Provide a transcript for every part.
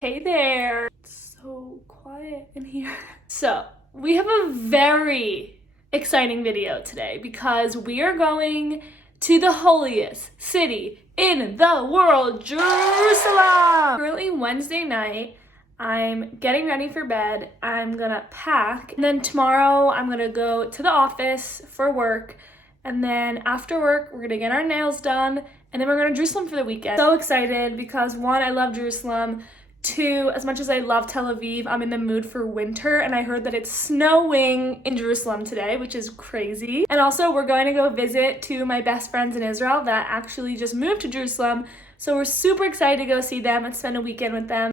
Hey there. It's so quiet in here. So, we have a very exciting video today because we are going to the holiest city in the world, Jerusalem! Currently Wednesday night. I'm getting ready for bed. I'm gonna pack. And then tomorrow I'm gonna go to the office for work. And then after work, we're gonna get our nails done. And then we're going to Jerusalem for the weekend. So excited because one, I love Jerusalem. Two, as much as I love Tel Aviv, I'm in the mood for winter, and I heard that it's snowing in Jerusalem today, which is crazy. And also, we're going to go visit two of my best friends in Israel that actually just moved to Jerusalem, so we're super excited to go see them and spend a weekend with them.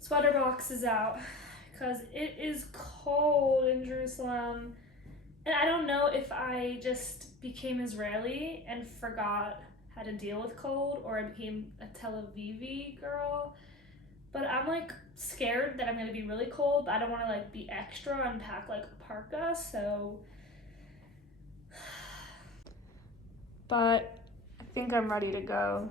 Sweater box is out because it is cold in Jerusalem, and I don't know if I just became Israeli and forgot how to deal with cold, or I became a Tel Avivi girl, but I'm like scared that I'm gonna be really cold, but I don't want to like be extra and pack like a parka, so but I think I'm ready to go.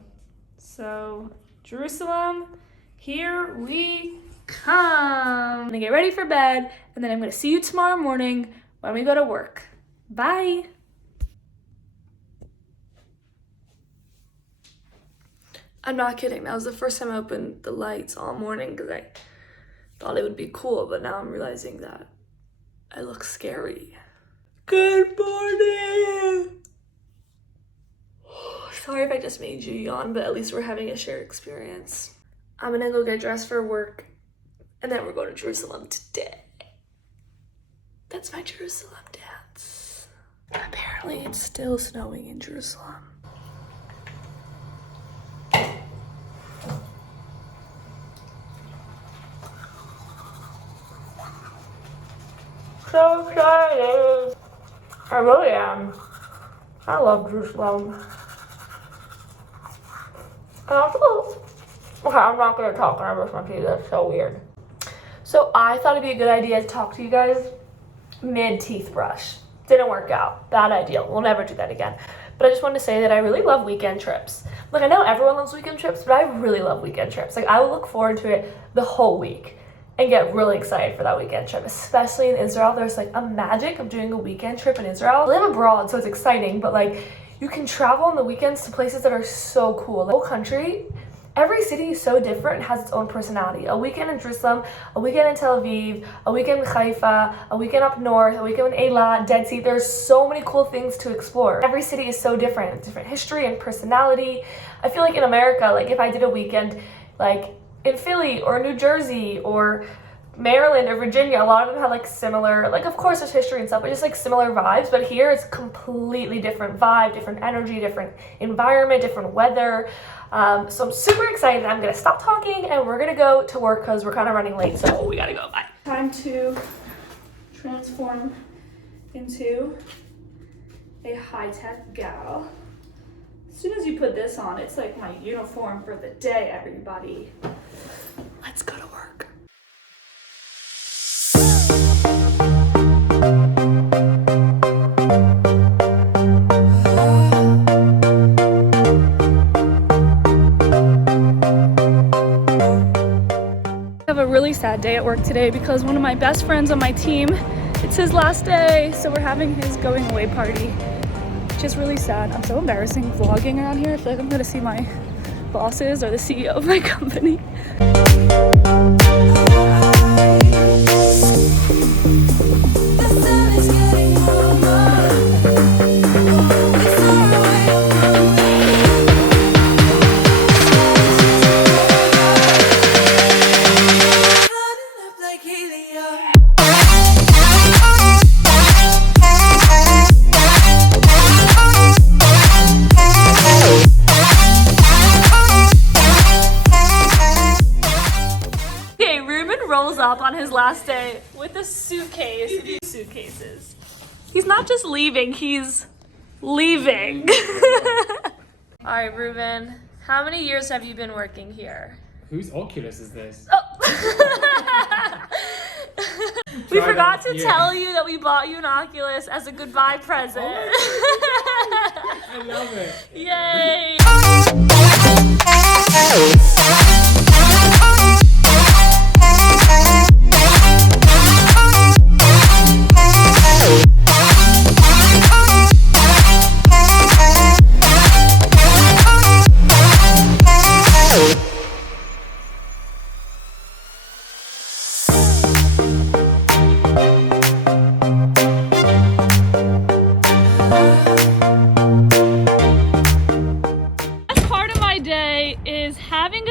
So Jerusalem, here we come. I'm gonna get ready for bed, and then I'm gonna see you tomorrow morning when we go to work. Bye. I'm not kidding. That was the first time I opened the lights all morning because I thought it would be cool, but now I'm realizing that I look scary. Good morning. Sorry if I just made you yawn, but at least we're having a shared experience. I'm gonna go get dressed for work, and then we're going to Jerusalem today. That's my Jerusalem dance. Apparently it's still snowing in Jerusalem. So excited. I really am. I love Jerusalem. Okay, I'm not gonna talk when I brush my teeth. That's so weird. So I thought it'd be a good idea to talk to you guys mid-teeth brush. Didn't work out. Bad idea. We'll never do that again. But I just wanted to say that I really love weekend trips. Like, I know everyone loves weekend trips, but I really love weekend trips. Like, I will look forward to it the whole week and get really excited for that weekend trip, especially in Israel. There's like a magic of doing a weekend trip in Israel. I live abroad, so it's exciting, but like you can travel on the weekends to places that are so cool. The whole country, every city is so different and has its own personality. A weekend in Jerusalem, a weekend in Tel Aviv, a weekend in Haifa, a weekend up north, a weekend in Olot, Dead Sea. There's so many cool things to explore. Every city is so different, different history and personality. I feel like in America, like if I did a weekend like in Philly or New Jersey or Maryland or Virginia, a lot of them have like similar, like of course there's history and stuff, but just like similar vibes. But here it's completely different vibe, different energy, different environment, different weather. So I'm super excited. I'm gonna stop talking and we're gonna go to work because we're kind of running late, so we gotta go. Bye. Time to transform into a high-tech gal. As soon as you put this on, it's like my uniform for the day, everybody. Let's go to work. I have a really sad day at work today because one of my best friends on my team, it's his last day, so we're having his going away party, which is really sad. I'm so embarrassing vlogging around here. I feel like I'm gonna see my bosses or the CEO of my company. Rolls up on his last day with a suitcase. Suitcases. He's not just leaving, he's leaving. All right, Ruben, how many years have you been working here? Whose Oculus is this? Oh. We forgot to tell you that we bought you an Oculus as a goodbye present. I love it. Yay!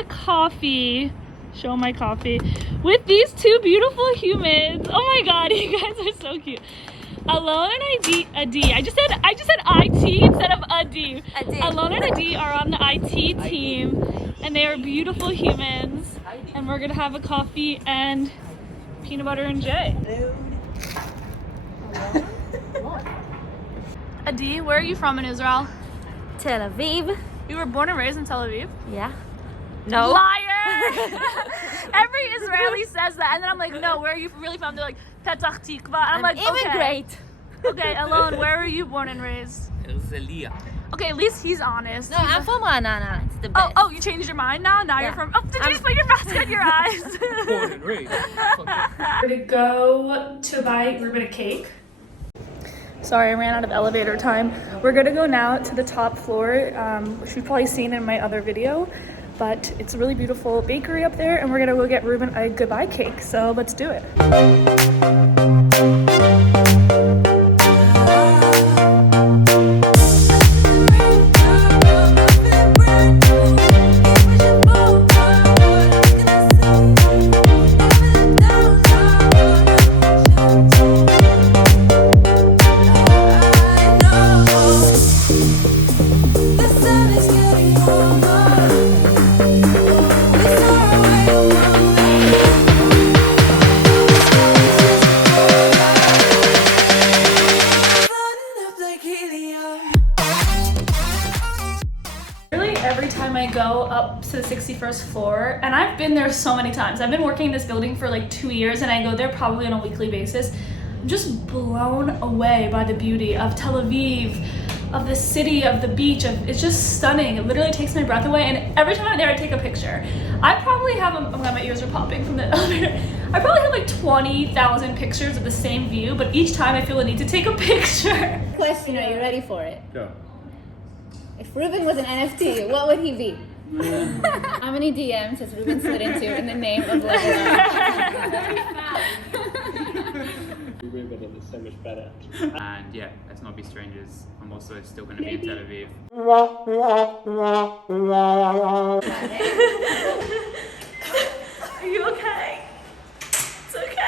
Coffee, show my coffee, with these two beautiful humans. Oh my god, you guys are so cute. Alon and Adi. I just said IT instead of Adi. Alon and Adi are on the IT team, and they are beautiful humans. And we're gonna have a coffee and peanut butter and jay. Adi, where are you from in Israel? Tel Aviv. You were born and raised in Tel Aviv? Yeah. No. Liar! Every Israeli says that, and then I'm like, no, where are you really from? They're like, Petach Tikva. I'm like, immigrate. Okay, Alon, where were you born and raised? Herzliya. Okay, at least he's honest. No, I'm from Ranana. It's the best. Oh, you changed your mind now? Now you're from. Oh, did you just put your mask on your eyes? Born and raised. We're gonna go to buy Ruben a cake. Sorry, I ran out of elevator time. We're gonna go now to the top floor, which you've probably seen in my other video. But it's a really beautiful bakery up there, and we're gonna go get Ruben a goodbye cake. So let's do it. Every time I go up to the 61st floor, and I've been there so many times. I've been working in this building for like 2 years, and I go there probably on a weekly basis. I'm just blown away by the beauty of Tel Aviv, of the city, of the beach. It's just stunning. It literally takes my breath away, and every time I'm there I take a picture. I probably have, oh my ears are popping from the elevator. I probably have like 20,000 pictures of the same view, but each time I feel the need to take a picture. Question, are you ready for it? Go. If Ruben was an NFT, what would he be? How many DMs has Ruben slid into in the name of love? Ruben is so much better. And yeah, let's not be strangers. I'm also still going to be in Tel Aviv. Are you okay? It's okay.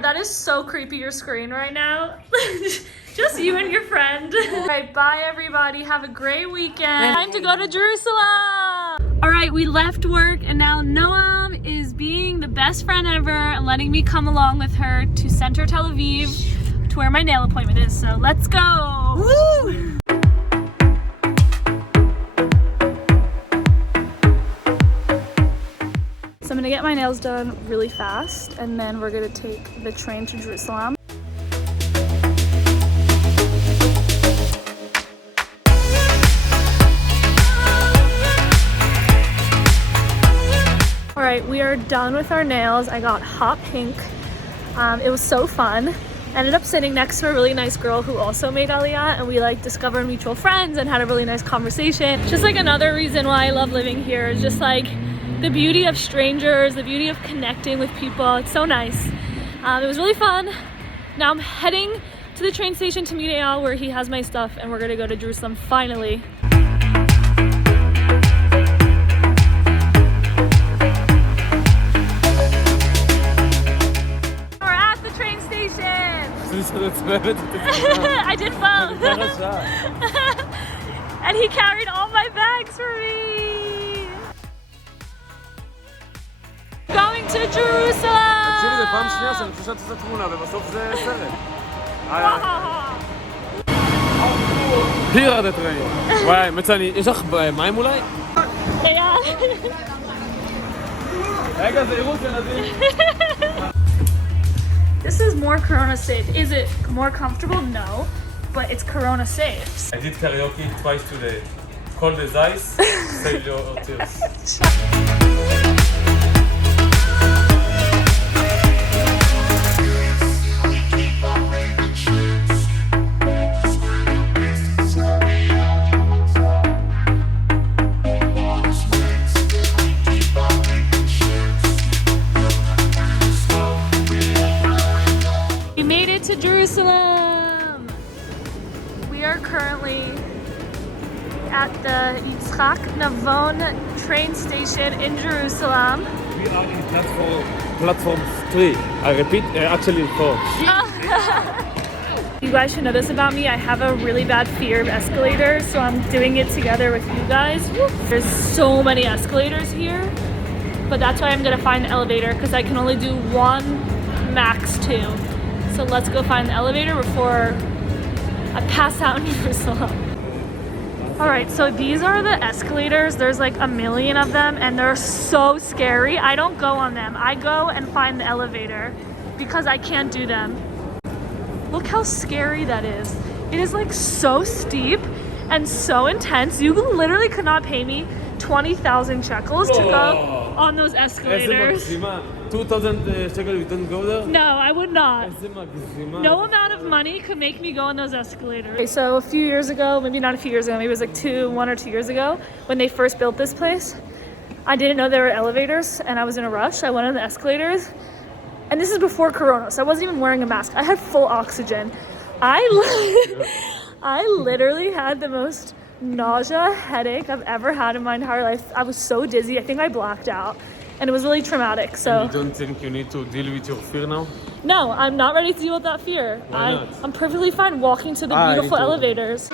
That is so creepy, your screen right now. Just you and your friend. All right, bye everybody. Have a great weekend. Time to go to Jerusalem. All right, we left work, and now Noam is being the best friend ever and letting me come along with her to Center Tel Aviv to where my nail appointment is. So let's go. Woo! So I'm gonna get my nails done really fast, and then we're gonna take the train to Jerusalem. All right, we are done with our nails. I got hot pink. It was so fun. Ended up sitting next to a really nice girl who also made Aliyah, and we like discovered mutual friends and had a really nice conversation. Just like another reason why I love living here is just like the beauty of strangers, the beauty of connecting with people. It's so nice. It was really fun. Now I'm heading to the train station to meet Eyal where he has my stuff, and we're gonna go to Jerusalem finally. We're at the train station. I did both. And he carried all my bags for me. Going to Jerusalem. תקשיבי, זה פעם שנייה שאני חושב שאת עושה תמונה ובסוף זה סרט. Here are the train. וואי, מצאני, יש לך מים אולי? רגע, זהירות ילדים. This is more Corona safe. Is it more comfortable? No, but it's Corona safe. I did karaoke twice today. Cold as ice, save your tears. We made it to Jerusalem. We are currently at the Yitzhak Navon train station in Jerusalem. We are in platform 3. I repeat, actually 4. You guys should know this about me. I have a really bad fear of escalators, so I'm doing it together with you guys. There's so many escalators here, but that's why I'm gonna find the elevator because I can only do 1, max 2. So let's go find the elevator before I pass out in Jerusalem. All right, so these are the escalators. There's like a million of them and they're so scary. I don't go on them. I go and find the elevator because I can't do them. Look how scary that is. It is like so steep and so intense. You literally could not pay me 20,000 shekels to go on those escalators. 2,000 shekels, you don't go there? No, I would not. No amount of money could make me go on those escalators. Okay, so a few years ago, maybe not a few years ago, maybe it was like 1 or 2 years ago, when they first built this place, I didn't know there were elevators and I was in a rush. I went on the escalators, and this is before Corona, so I wasn't even wearing a mask. I had full oxygen. I literally had the most nausea headache I've ever had in my entire life. I was so dizzy. I think I blacked out. And it was really traumatic, so... You don't think you need to deal with your fear now? No, I'm not ready to deal with that fear. Why not? I'm perfectly fine walking to the beautiful elevators.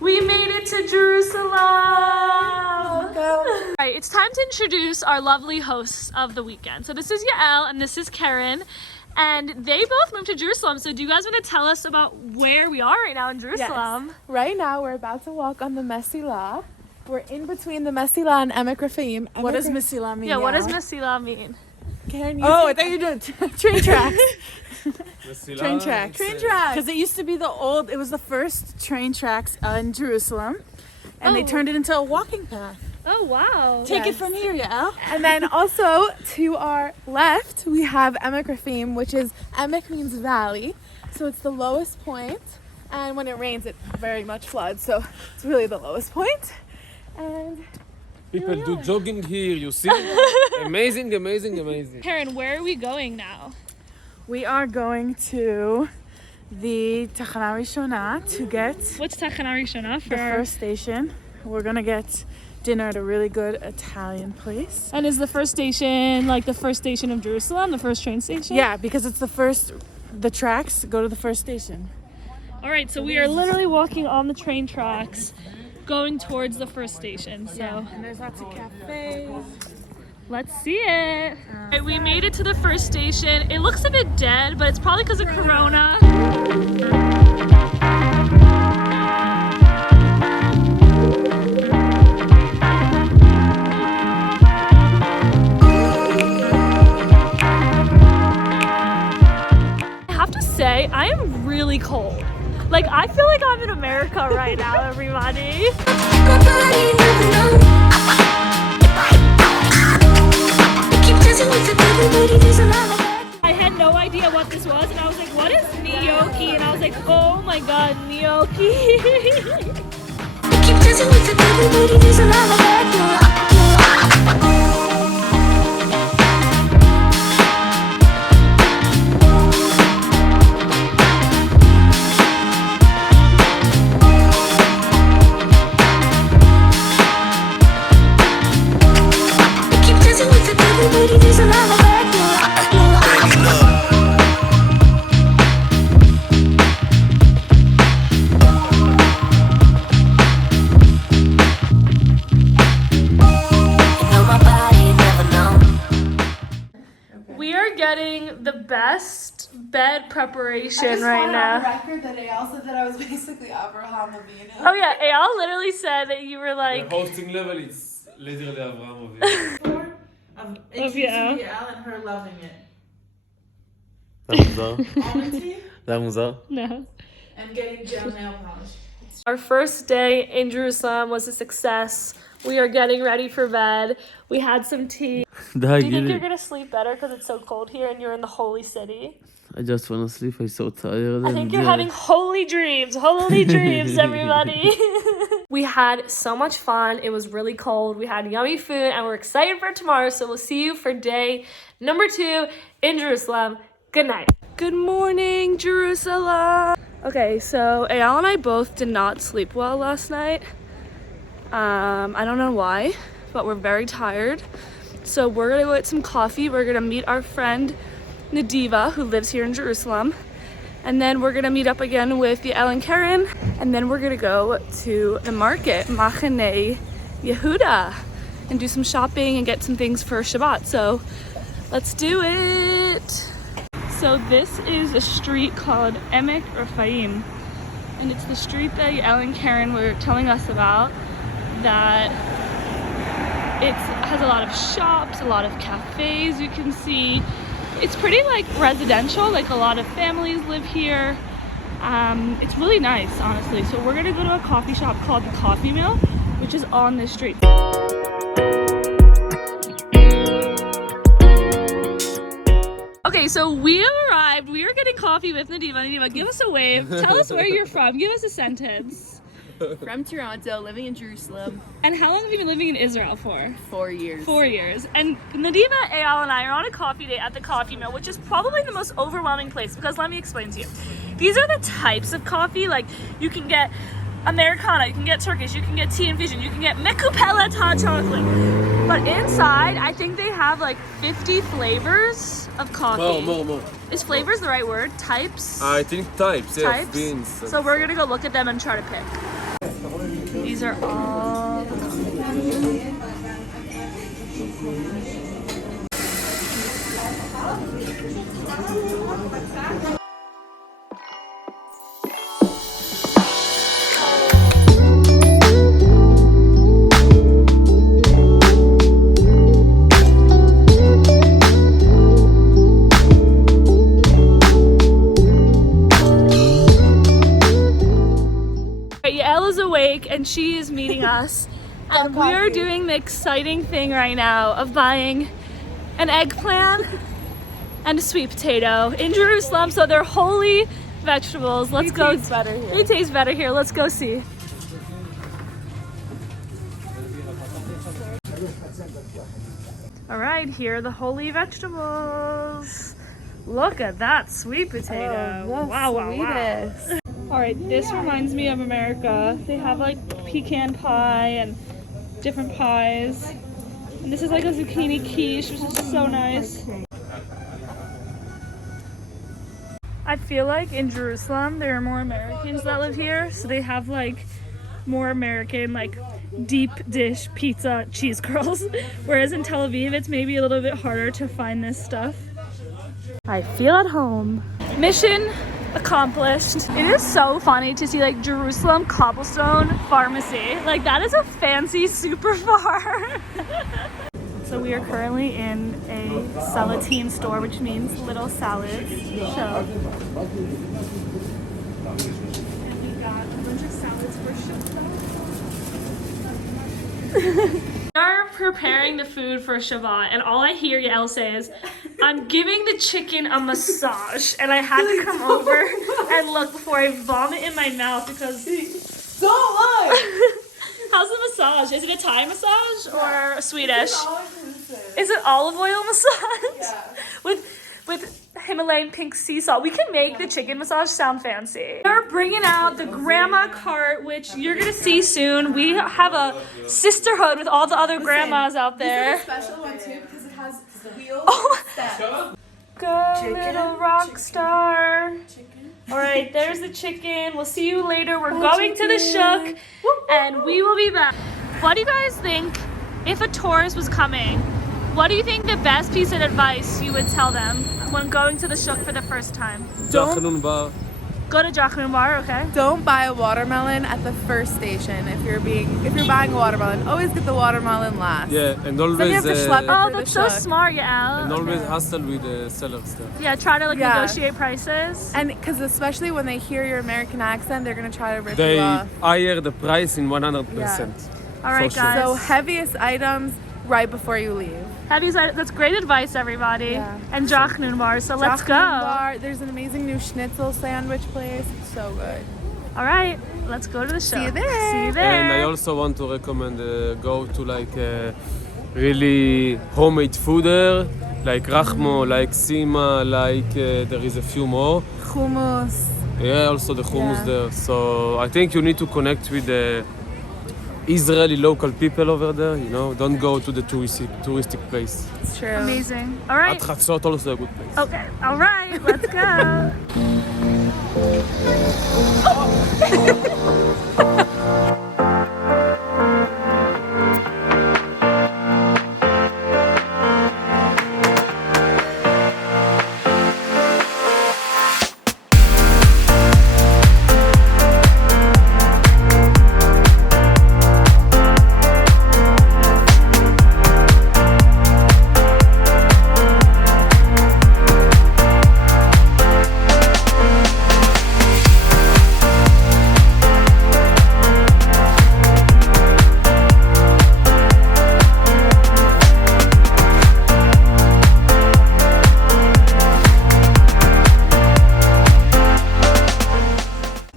We made it to Jerusalem! Alright, it's time to introduce our lovely hosts of the weekend. So this is Yael and this is Karen. And they both moved to Jerusalem. So do you guys want to tell us about where we are right now in Jerusalem? Yes. Right now we're about to walk on the Mesilah. We're in between the Mesilah and Emek Raphaim. What does Mesilah mean? Yeah, what does Mesilah mean? Karen, I thought you did train tracks. train tracks. Train tracks. Because it used to be it was the first train tracks in Jerusalem, and they turned it into a walking path. Oh, wow. Take it from here, Yael. And then also to our left we have Emek Raphaim, which is Emek means valley, so it's the lowest point. And when it rains, it very much floods, so it's really the lowest point. And people do jogging here, you see? Amazing, amazing, amazing. Karen, where are we going now? We are going to the Tachana Rishona to get What's Tachana Rishona for? the first station. We're gonna get dinner at a really good Italian place. And is the first station like the first station of Jerusalem, the first train station? Yeah, because it's the tracks go to the first station. All right, so we are literally walking on the train tracks going towards the first station. So And there's lots of cafes. let's see it. All right, we made it to the first station. It looks a bit dead, but it's probably because of Corona. I am really cold. Like, I feel like I'm in America right now, everybody. I had no idea what this was, and I was like, what is gnocchi? And I was like, oh my god, gnocchi. Keep dancing with the devil, but it is a lot of doing the best bed preparation right now. On the record that Eyal said that I was basically Avraham Avinu. Oh yeah, Eyal literally said that you were like. The hosting level is literally Avraham Avinu. Of yeah. Yael and her loving it. זה מוזר? Honesty זה מוזר? No. and getting gel nail polish. Our first day in Jerusalem was a success. We are getting ready for bed. We had some tea. Do you think you're gonna sleep better because it's so cold here and you're in the holy city? I just want to sleep. I'm so tired. I think you're having holy dreams, everybody. We had so much fun. It was really cold. We had yummy food and we're excited for tomorrow. So we'll see you for day number 2 in Jerusalem. Good night. Good morning, Jerusalem. Okay, so Eyal and I both did not sleep well last night. I don't know why, but we're very tired. So we're gonna go get some coffee. We're gonna meet our friend Nadiva, who lives here in Jerusalem. And then we're gonna meet up again with Yael and Karen. And then we're gonna go to the market, Machane Yehuda, and do some shopping and get some things for Shabbat. So let's do it. So this is a street called Emek Rafaim. And it's the street that Yael and Karen were telling us about, that it has a lot of shops, a lot of cafes you can see. It's pretty like residential, like a lot of families live here. It's really nice, honestly. So we're gonna go to a coffee shop called the Coffee Mill, which is on this street. Okay, so we have arrived. We are getting coffee with Nadiva. Nadiva, give us a wave. Tell us where you're from. Give us a sentence. From Toronto, living in Jerusalem. And how long have you been living in Israel for? 4 years. 4 years. And Nadiva, Eyal, and I are on a coffee date at the Coffee Mill, which is probably the most overwhelming place because let me explain to you. These are the types of coffee, like you can get Americano, you can get Turkish, you can get tea infusion, you can get Mekupela hot chocolate. But inside, I think they have like 50 flavors of coffee. More. Is flavors the right word? Types? I think types, yeah, Types? beans. So we're gonna go look at them and try to pick. These are all the coffee. Yael is awake and she is meeting us. And we are doing the exciting thing right now of buying an eggplant and a sweet potato in Jerusalem. So they're holy vegetables. Let's go. Tastes better here. They taste better here. Let's go see. All right, here are the holy vegetables. Look at that sweet potato. Wow. All right, this reminds me of America. They have like pecan pie and different pies. And this is like a zucchini quiche, which is so nice. I feel like in Jerusalem, there are more Americans that live here. So they have like more American, like deep dish pizza cheese curls. Whereas in Tel Aviv, it's maybe a little bit harder to find this stuff. I feel at home. Mission accomplished. It is so funny to see like Jerusalem cobblestone pharmacy. Like that is a fancy super far. So we are currently in a salatim store, which means little salads. So and we got a bunch of salads for Shabbat. We are preparing the food for Shabbat, and all I hear Yael say is, I'm giving the chicken a massage, and I had to come over and look before I vomit in my mouth because... Don't lie! How's the massage? Is it a Thai massage or a Swedish? Is it olive oil massage? Yeah. With Himalayan pink sea salt. We can make the chicken massage sound fancy. We're bringing out the grandma cart, which you're gonna see soon. We have a sisterhood with all the other grandmas out there. This is a special one too because it has wheels. Oh, Steps. go little rock star. All right, there's the chicken. We'll see you later. We're going to the shuk, and we will be back. What do you guys think if a tourist was coming? What do you think the best piece of advice you would tell them? when going to the shuk for the first time? Jachnun bar. Go to Jachnun Bar, okay? Don't buy a watermelon at the first station if you're buying a watermelon. Always get the watermelon last. Yeah, and Then you always have to schlep it Oh, through that's the so shuk. smart, Yael. and always hustle with the sellers there. Yeah, try to like Yeah. negotiate prices. And because especially when they hear your American accent, they're gonna try to rip They you off. higher the price in 100%. All right, for sure. guys. So heaviest items right before you leave. That's great advice, everybody. Yeah. And Jachnun Bar, so let's go. Jachnun Bar, there's an amazing new schnitzel sandwich place. It's so good. All right, let's go to the show. See you there. See you there. And I also want to recommend go to like really homemade food there, like Rachmo, like Sima, like there is a few more. Hummus. Yeah, also the hummus Yeah. there. So I think you need to connect with the Israeli local people over there. You know, don't go to the touristic place. It's true. Amazing. All right. At Chatzot also a good place. Okay. All right. Let's go.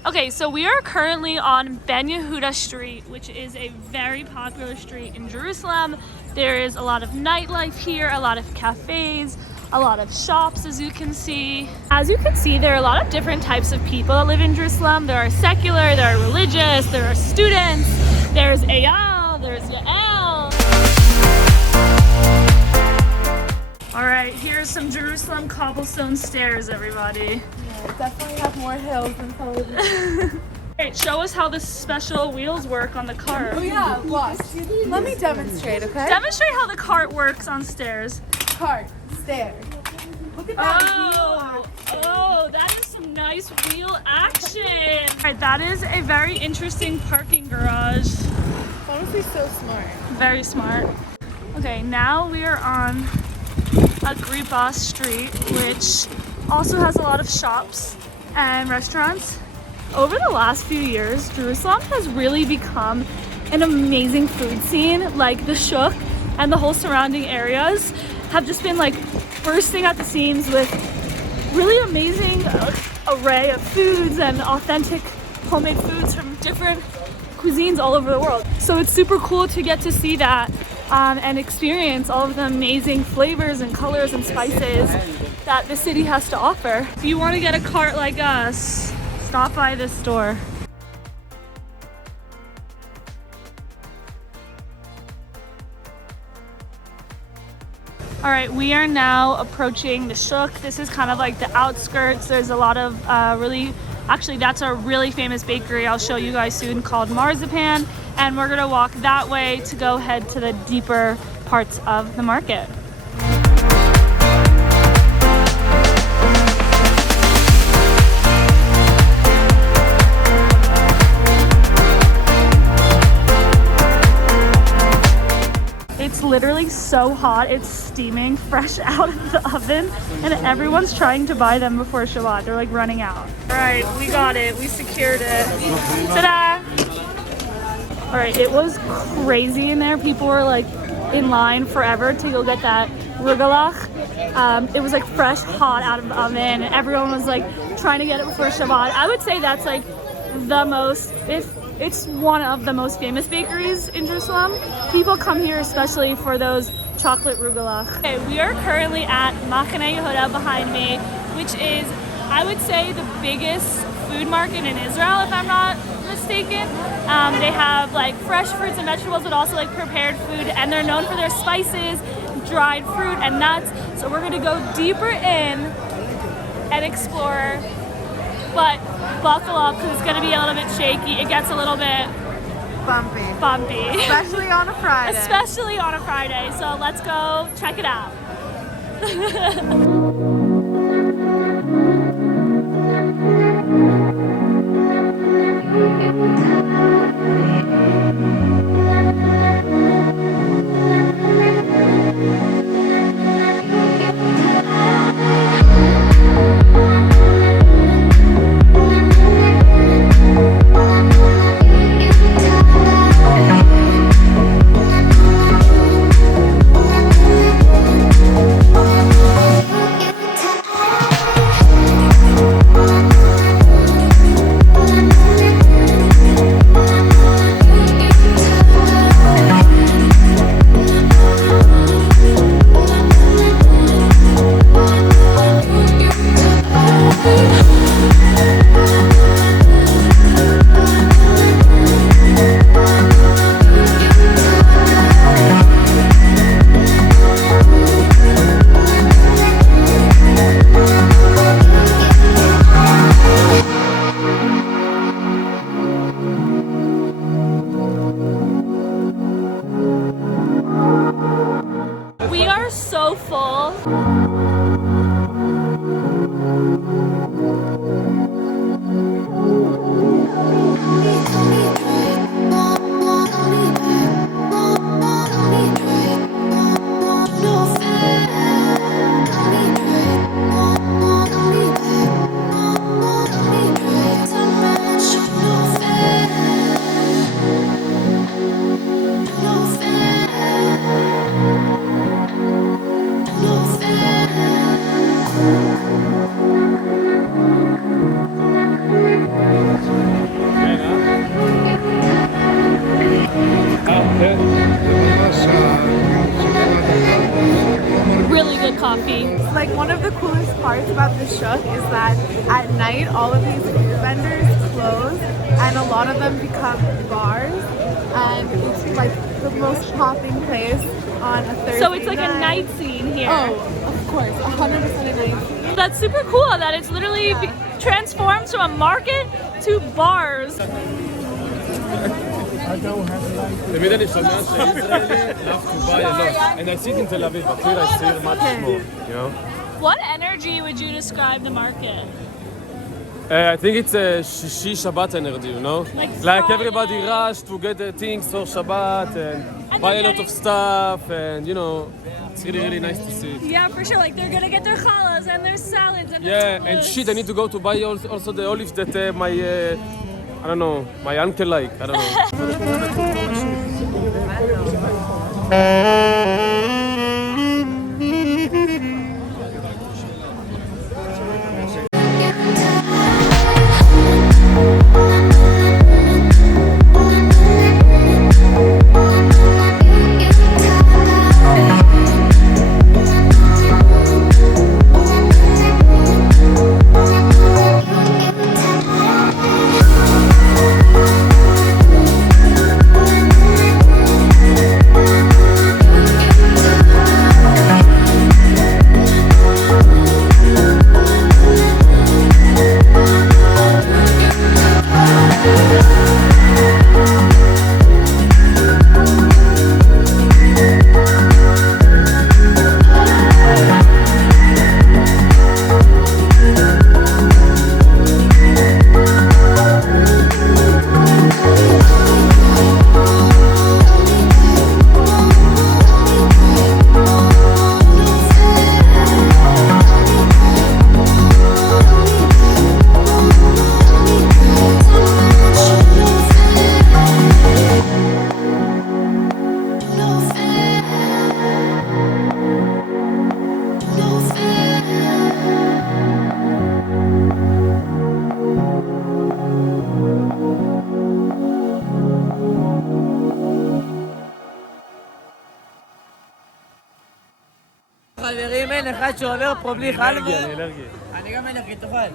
Okay, so we are currently on Ben Yehuda Street, which is a very popular street in Jerusalem. There is a lot of nightlife here, a lot of cafes, a lot of shops, as you can see. As you can see, there are a lot of different types of people that live in Jerusalem. There are secular, there are religious, there are students, there's Eyal, there's Yael. All right, here's some Jerusalem cobblestone stairs, everybody. Definitely have more hills than television. Hey, show us how the special wheels work on the cart. Oh yeah, watch. Let me demonstrate, okay? Demonstrate how the cart works on stairs. Cart, stairs. Look at that Oh, oh, that is some nice wheel action. All right, that is a very interesting parking garage. Honestly, so smart. Very smart. Okay, now we are on Agrippa Street, which also has a lot of shops and restaurants. Over the last few years, Jerusalem has really become an amazing food scene. Like the shuk and the whole surrounding areas have just been like bursting at the seams with really amazing array of foods and authentic homemade foods from different cuisines all over the world. So it's super cool to get to see that and experience all of the amazing flavors and colors and spices that the city has to offer. If you want to get a cart like us, stop by this store. All right, we are now approaching the shuk. This is kind of like the outskirts. There's a lot of actually that's a really famous bakery I'll show you guys soon called Marzipan. And we're gonna walk that way to go head to the deeper parts of the market. It's literally so hot, it's steaming fresh out of the oven, and everyone's trying to buy them before Shabbat. They're like running out. All right, we got it, we secured it. Ta-da! All right, it was crazy in there. People were like in line forever to go get that rugelach. It was like fresh, hot out of the oven, and everyone was like trying to get it before Shabbat. I would say that's like the most, it's one of the most famous bakeries in Jerusalem. People come here especially for those chocolate rugelach. Okay, we are currently at Machane Yehuda behind me, which is, I would say, the biggest food market in Israel, if I'm not mistaken. They have like fresh fruits and vegetables, but also like prepared food, and they're known for their spices, dried fruit, and nuts. So we're gonna go deeper in and explore, but buckle up because it's gonna be a little bit shaky. It gets a little bit bumpy. Especially on a Friday. Especially on a Friday. So let's go check it out. full. Really good coffee. Like one of the coolest parts about the shuk is that at night all of these food vendors close and a lot of them become bars, and it's like the most popping place on a Thursday. So it's like a night scene here. Oh, of course, 100% a night scene. That's super cool that it's literally transformed from a market to bars. תמיד אני שומע שישראלי love to buy a lot. And I see it in Tel Aviv, but here I see it much more, you know? What energy would you describe the market? I think it's a Shishi Shabbat energy, you know? Like everybody rush to get things for Shabbat and buy a lot of stuff, and you know, it's really, really nice to see it. Yeah, for sure. Like they're gonna get their challahs and their salads and their Yeah, and shit, I need to go to buy also the olives that my, I don't know, my uncle like, I don't know. חברים, אין אחד שעובר פה בלי חלבי. אני אלרגי. אני גם אלרגי, תאכל.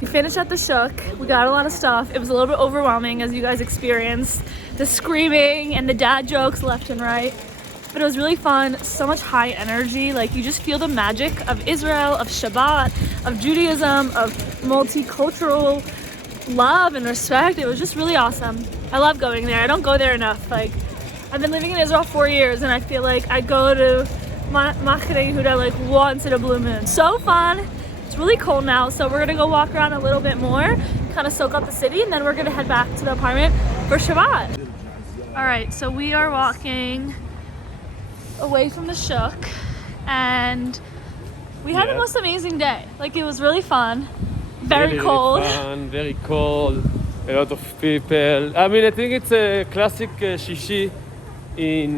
We finished at the shuk. We got a lot of stuff. It was a little bit overwhelming, as you guys experienced. The screaming and the dad jokes left and right. But it was really fun. So much high energy. Like, you just feel the magic of Israel, of Shabbat, of Judaism, of multicultural love and respect. It was just really awesome. I love going there. I don't go there enough. Like, I've been living in Israel 4 years, and I feel like I go to Machane Yehuda like once in a blue moon. So fun. It's really cold now, so we're gonna go walk around a little bit more, kind of soak up the city, and then we're gonna head back to the apartment for Shabbat. All right, so we are walking away from the shuk, and we had the most amazing day. Like, it was really fun. Very really, cold. Really fun, very cold. A lot of people. I mean, I think it's a classic Shishi in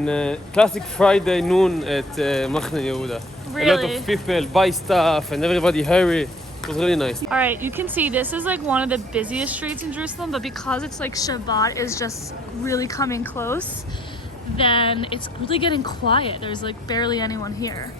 classic Friday noon at Machne Yehuda. Really? A lot of people buy stuff and everybody hurry. It was really nice. All right, you can see this is like one of the busiest streets in Jerusalem, but because it's like Shabbat is just really coming close, then it's really getting quiet. There's like barely anyone here.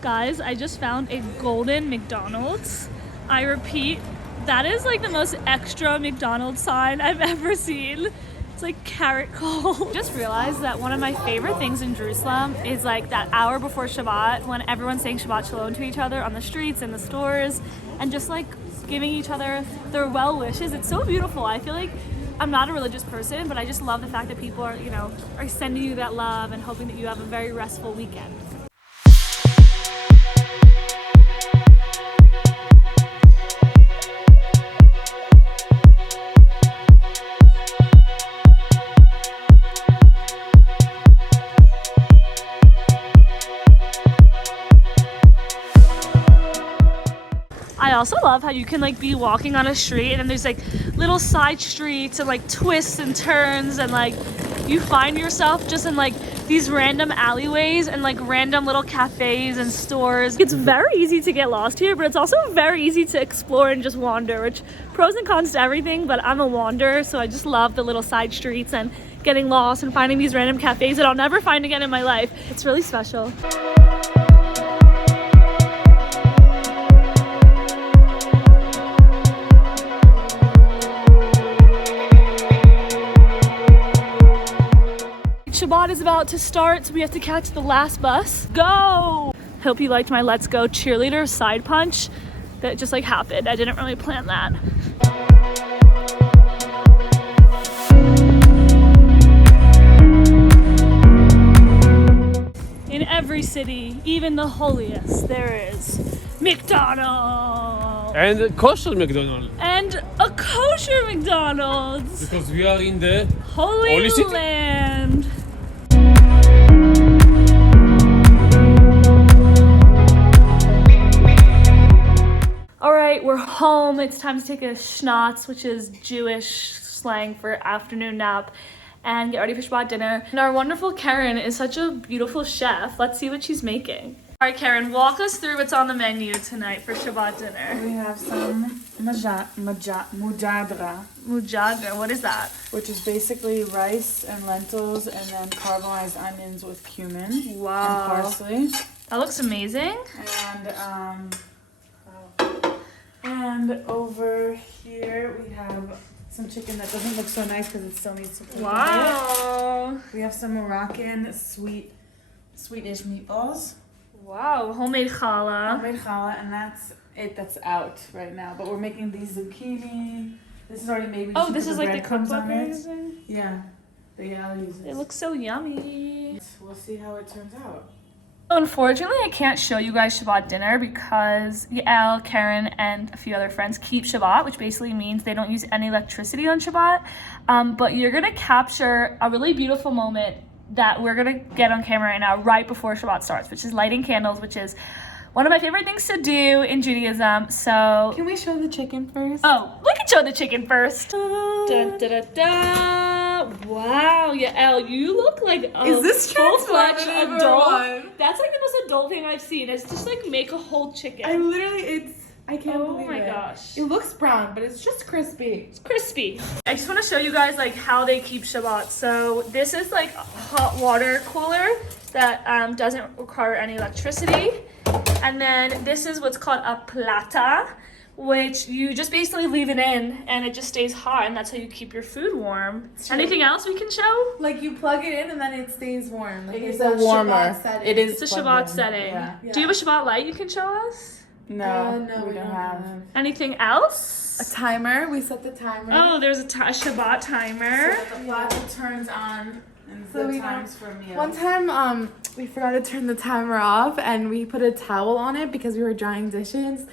Guys, I just found a golden McDonald's. I repeat, that is like the most extra McDonald's sign I've ever seen. It's like carrot cold. Just realized that one of my favorite things in Jerusalem is like that hour before Shabbat when everyone's saying Shabbat Shalom to each other on the streets and the stores and just like giving each other their well wishes. It's so beautiful. I feel like I'm not a religious person, but I just love the fact that people are, you know, are sending you that love and hoping that you have a very restful weekend. I also love how you can like be walking on a street and then there's like little side streets and like twists and turns, and like you find yourself just in like these random alleyways and like random little cafes and stores. It's very easy to get lost here, but it's also very easy to explore and just wander, which pros and cons to everything, but I'm a wanderer, so I just love the little side streets and getting lost and finding these random cafes that I'll never find again in my life. It's really special. Shabbat is about to start, so we have to catch the last bus. Go! Hope you liked my Let's Go cheerleader side punch. That just like happened. I didn't really plan that. In every city, even the holiest, there is McDonald's. And a kosher McDonald's. And a kosher McDonald's. Because we are in the Holy City. Land. Alright, we're home. It's time to take a schnatz, which is Jewish slang for afternoon nap, and get ready for Shabbat dinner. And our wonderful Karen is such a beautiful chef. Let's see what she's making. Alright, Karen, walk us through what's on the menu tonight for Shabbat dinner. We have some mujadra, Mujadra, what is that? which is basically rice and lentils and then caramelized onions with cumin Wow. and parsley. That looks amazing. And over here we have some chicken that doesn't look so nice because it still needs to cook. Wow. We have some Moroccan sweetish meatballs. Wow, homemade challah. Homemade challah, and that's it. That's out right now. But we're making these zucchini. This is already made. We just Oh, this put is like the breadcrumbs cookbook on you're it. using? Yeah, I'll use It looks so yummy. We'll see how it turns out. Unfortunately, I can't show you guys Shabbat dinner because Yael, Karen, and a few other friends keep Shabbat, which basically means they don't use any electricity on Shabbat. But you're gonna capture a really beautiful moment that we're gonna get on camera right now, right before Shabbat starts, which is lighting candles, which is one of my favorite things to do in Judaism. So, Can we show the chicken first? oh, we can show the chicken first. Da, da, da, da. Wow, Yael, you look like a Is this full-fledged transformative or adult. what? That's like the most adult thing I've seen. It's just like make a whole chicken. I can't Oh believe my it. gosh. It looks brown, but it's just crispy. It's crispy. I just want to show you guys like how they keep Shabbat. So this is like a hot water cooler that doesn't require any electricity. And then this is what's called a plata, which you just basically leave it in and it just stays hot, and that's how you keep your food warm. Anything else we can show? Like you plug it in and then it stays warm. Like It's a a warmer. Shabbat setting. It is It's a plugged Shabbat in. setting. Yeah. Do you have a Shabbat light you can show us? No, No, we don't have. Anything else? A timer. We set the timer. Oh, there's a Shabbat timer. So the platter turns on and So the we times for meals. One time, we forgot to turn the timer off, and we put a towel on it because we were drying dishes.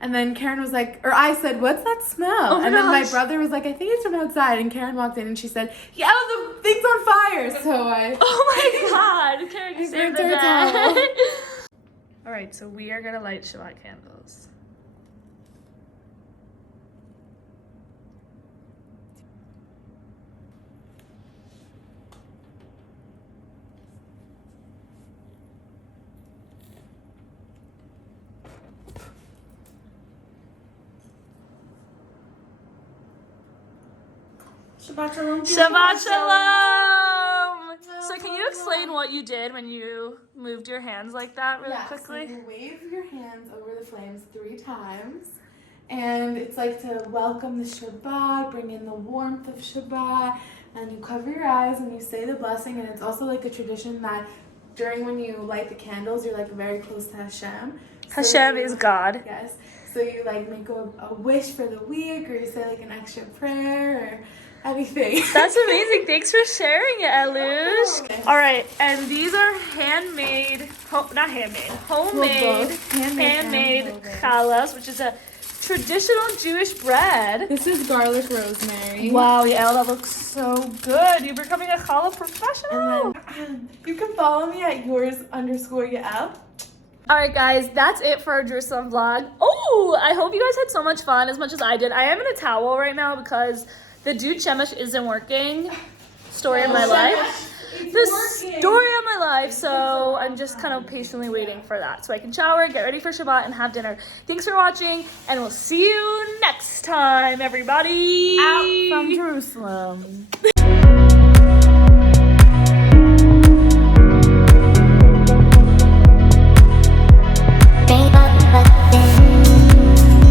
And then Karen was like, or I said, "What's that smell?" Oh my and then my gosh. brother was like, "I think it's from outside." And Karen walked in and she said, "Yeah, the thing's on fire." So Oh my God, Karen, you I saved ripped the her day. towel. All right, so we are gonna light Shabbat candles. Shabbat shalom. Shabbat shalom! So can you explain what you did when you moved your hands like that really quickly? So you wave your hands over the flames 3 times. And it's like to welcome the Shabbat, bring in the warmth of Shabbat. And you cover your eyes and you say the blessing. And it's also like a tradition that during when you light the candles, you're like very close to Hashem. So Hashem you- is God. Yes. So you like make a wish for the week, or you say like an extra prayer, or anything. That's amazing. Thanks for sharing it, Elush. All right, and these are homemade challahs, which is a traditional Jewish bread. This is garlic rosemary. Wow, yeah, that looks so good. You're becoming a challah professional. And then you can follow me at yours_Yael. All right, guys, that's it for our Jerusalem vlog. Oh, I hope you guys had so much fun, as much as I did. I am in a towel right now because the dude Shemesh isn't working. Story of my life. Story of my life. So I'm just kind of patiently waiting for that so I can shower, get ready for Shabbat, and have dinner. Thanks for watching, and we'll see you next time, everybody. Out from Jerusalem.